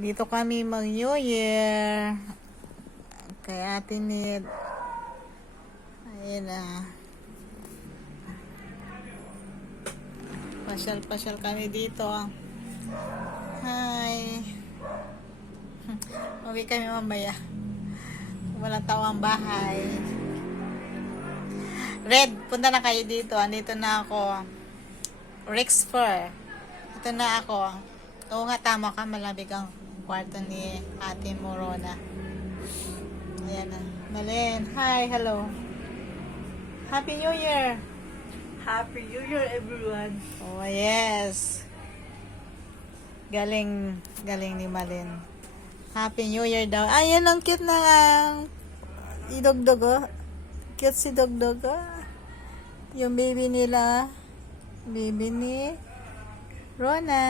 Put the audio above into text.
Dito kami mag New Year. Kay Ate Nid. Ayun na. Pasyal-pasyal kami dito. Hi. Uwi kami mamaya. Walang tao ang bahay. Red, punta na kayo dito. Andito na ako. Rex Fur. Ito na ako. Oo nga, tama ka. Malabig ang kwarto ni Ate Morona. Ayan na. Malin. Hi, hello. Happy New Year. Happy New Year, everyone. Oh, yes. Galing ni Malin. Happy New Year daw. Ayan, ang cute na idogdog, oh. Cute si Dogdog, oh. Yung baby nila. Baby ni Rona.